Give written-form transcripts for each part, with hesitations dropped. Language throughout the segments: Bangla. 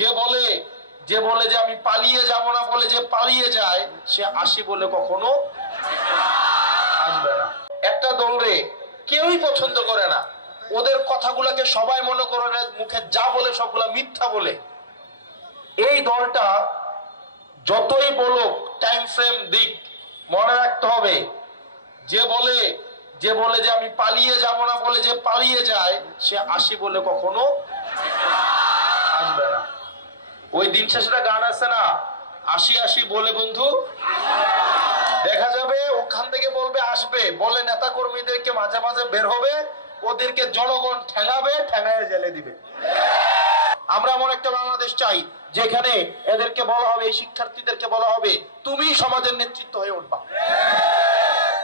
যে বলে যে আমি পালিয়ে যাব না বলে যে পালিয়ে যায়, সে আসি বলে কখনো আসবে না। একটা দল রে কেউই পছন্দ করে না, ওদের কথাগুলোকে সবাই মনে করে মুখে যা বলে সবগুলা মিথ্যা বলে। এই দলটা যতই বলুক, টাইম ফ্রেম দিক, মনে রাখতে হবে যে বলে যে আমি পালিয়ে যাব না বলে যে পালিয়ে যায়, সে আসি বলে কখনো আসবে না। ওই দিন শেষে গান আছে না, আসি আসি বলে বন্ধু দেখা যাবে, ওখান থেকে বলবে আসবে বলে নেতা কর্মীদেরকে মাঝে মাঝে বের হবে, ওদেরকে জনগণ ঠেঙাবে, ঠেঙায় জেলে দিবে। আমরা এমন একটা বাংলাদেশ চাই যেখানে এদেরকে বলা হবে, এই শিক্ষার্থীদেরকে বলা হবে তুমি সমাজের নেতৃত্ব হয়ে উঠবা।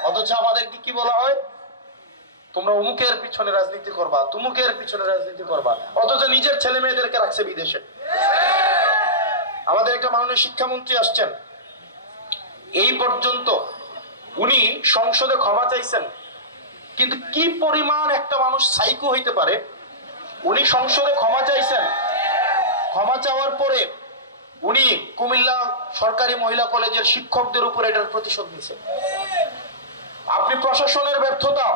অথচ আমাদেরকে কি বলা হয়, তোমরা অমুকের পিছনে রাজনীতি করবা, তুমুকের পিছনে রাজনীতি করবা, অথচ নিজের ছেলে মেয়েদেরকে রাখছে বিদেশে। আমাদের একটা মাননীয় শিক্ষামন্ত্রী আসছেন, এই পর্যন্ত উনি সংসদে ক্ষমা চাইছেন, কিন্তু কি পরিমাণ একটা মানুষ সাইকো হইতে পারে, উনি সংসদে ক্ষমা চাইছেন, ক্ষমা চাওয়ার পরে উনি কুমিল্লা সরকারি মহিলা কলেজের শিক্ষকদের উপরে এটার প্রতিশোধ নিয়েছেন। আপনি প্রশাসনের ব্যর্থতা,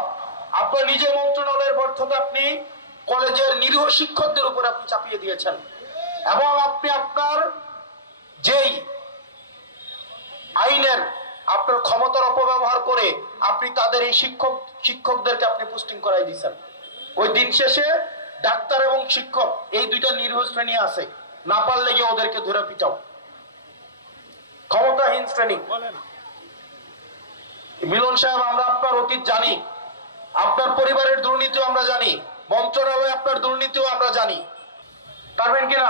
আপনার নিজের মন্ত্রণালয়ের ব্যর্থতা আপনি কলেজের নিরীহ শিক্ষকদের উপরে আপনি চাপিয়ে দিয়েছেন, এবং আপনি আপনার যেই আইনের আপনার ক্ষমতার অপব্যবহার করে আপনি তাদের এই শিক্ষকদেরকে আপনি পোস্টিং করাই দিয়েছেন। ওই দিন শেষে ডাক্তার এবং শিক্ষক এই দুইটা নিরীহ শ্রেণী আছে, না পারলে গিয়ে ওদেরকে ধরে পিটাও। ক্ষমতাহীন শ্রেণী। মিলন সাহেব, আমরা আপনার অতীত জানি, আপনার পরিবারের দুর্নীতিও আমরা জানি, মন্ত্রণালয়ে আপনার দুর্নীতিও আমরা জানি। পারবেন কিনা?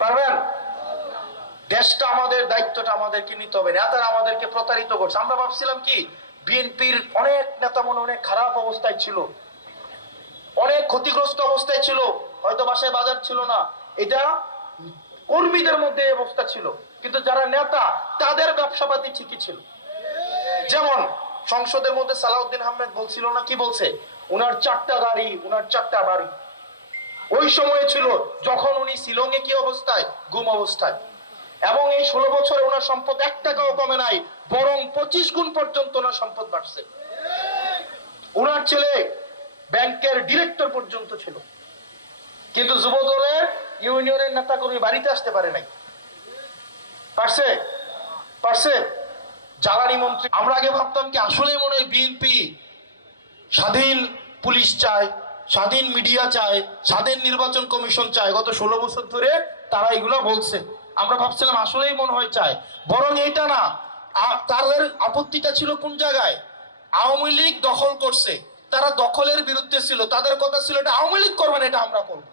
পারবেন? দেশটা আমাদের, দায়িত্বটা আমাদেরকে নিতে হবে। নেতারা আমাদেরকে প্রতারিত করছে। আমরা ভাবছিলাম কি বিএনপির অনেক নেতা মনে অনেক খারাপ অবস্থায় ছিল, অনেক ক্ষতিগ্রস্ত অবস্থায় ছিল, হয়তো বাসায় বাজার ছিল না, এটা কর্মীদের মধ্যে অবস্থা ছিল, কিন্তু যারা নেতা তাদের ব্যবসাপাতি ঠিকই ছিল। যেমন সংসদের মধ্যে সালাউদ্দিন আহমেদ বলছিল না, কি বলছে, উনার 4টা গাড়ি, উনার 4টা বাড়ি। ওই সময় ছিল যখন উনি শিলংয়ে কি অবস্থায়, গুম অবস্থায়, এবং এই 16 বছরে ওনার সম্পদ 1 টাকাও কমে নাই, বরং 25 গুণ পর্যন্ত ওনার সম্পদ বাড়ছে। ওনার ছেলে ব্যাংকের ডিরেক্টর পর্যন্ত ছিল, কিন্তু যুব দলের ইউনিয়নের নেতা কর্মী বাড়িতে আসতে পারে নাই। পারছে? পারছে? জ্বালানি মন্ত্রী। আমরা আগে ভাবতাম কি আসলে মনে হয় বিএনপি স্বাধীন পুলিশ চায়, স্বাধীন মিডিয়া চায়, স্বাধীন নির্বাচন কমিশন চায়। গত 16 বছর ধরে তারা এগুলো বলছে, আমরা ভাবছিলাম আসলেই মনে হয় চায়। বরং এটা না, তাদের আপত্তিটা ছিল কোন জায়গায়, আওয়ামী লীগ দখল করছে, তারা দখলের বিরুদ্ধে ছিল, তাদের কথা ছিল এটা আওয়ামী লীগ করবে না, এটা আমরা করবো।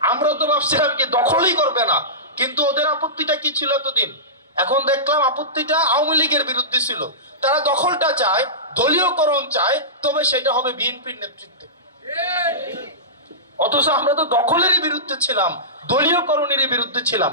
আমরা তো ভাবছিলাম কি দখলই করবে না, কিন্তু ওদের আপত্তিটা কি ছিল এতদিন, এখন দেখলাম আপত্তিটা আওয়ামী লীগের বিরুদ্ধে ছিল। তারা দখলটা চায়, দলীয়করণ চায়, তবে সেটা হবে বিএনপির নেতৃত্বে। অথচ আমরা তো দখলেরই বিরুদ্ধে ছিলাম, দলীয়করণেরই বিরুদ্ধে ছিলাম।